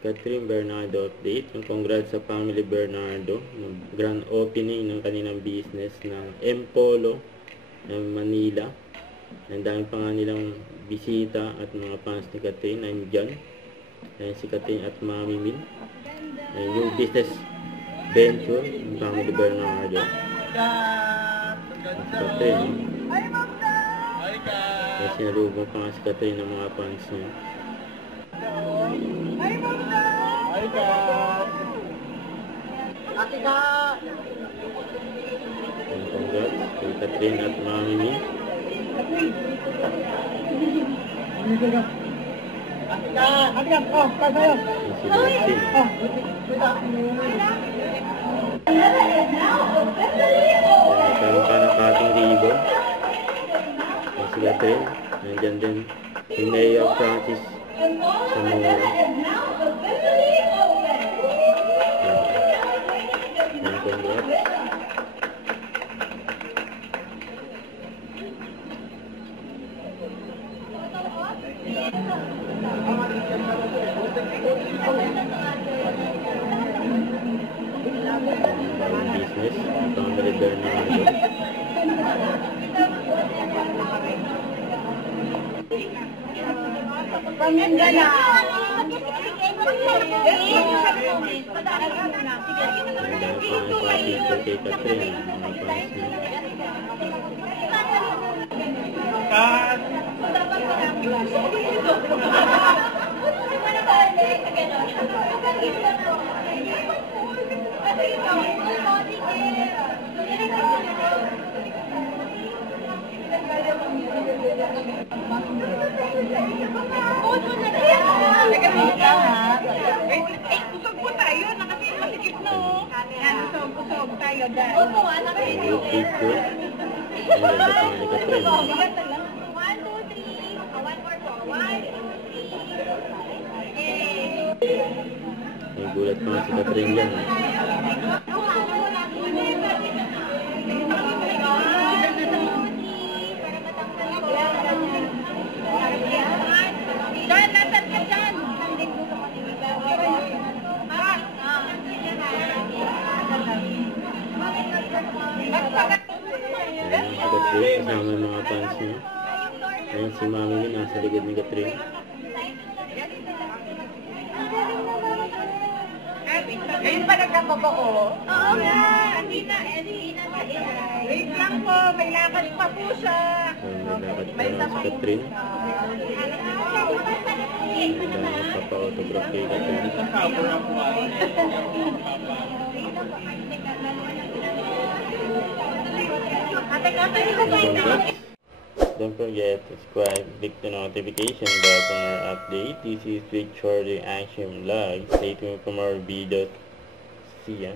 Catherine Bernardo update. Congrats sa family Bernardo. Grand opening ng kanilang business ng M-Polo ng Manila. Ang dami pa nga nilang bisita at mga fans ni Catherine. I'm dyan. Ayan si Catherine at Mami Min. Ayan yung business venture ng family Bernardo. Catherine. Ayan sinalubong pa nga si Catherine ng mga fans niya. Hi, Kat! Ate Kat! Congrats kay Catherine at Mami Mi. Ate Kat! Ate Kat! Oh, kaya sa'yo! Yung si Lucy. Oh, Nagkaroon pa ng cutting ribbon. Yung si Catherine. Nandyan din si Mayor Francis Zamora. Congrats. Business, family Bernardo. Kay Catherine, mga fans niya. Kat! Kusog po tayo, nakasikip na o. Kusog tayo dahil. Opo, anak ko. Yung picture. Ang ganda pa nga ni Catherine. 1, 2, 3. 1 more po. 1, 2, 3. May gulat pa nga si Catherine dyan. Dan, nasan ka dyan? Ayan si Catherine kasama ng mga fans niya. Ayan si Mami Mi nasa likod ni Catherine. Ngayon pa nagkapabako? Oo nga. Andina. Wait lang po. May lakad pa po siya. May lakad pa si Catherine. May magpapa-autograph kay Catherine. Congrats! Don't forget to subscribe, click the notification bell for more update. This is Victor the Action Vlog. Stay tuned for more videos. See ya!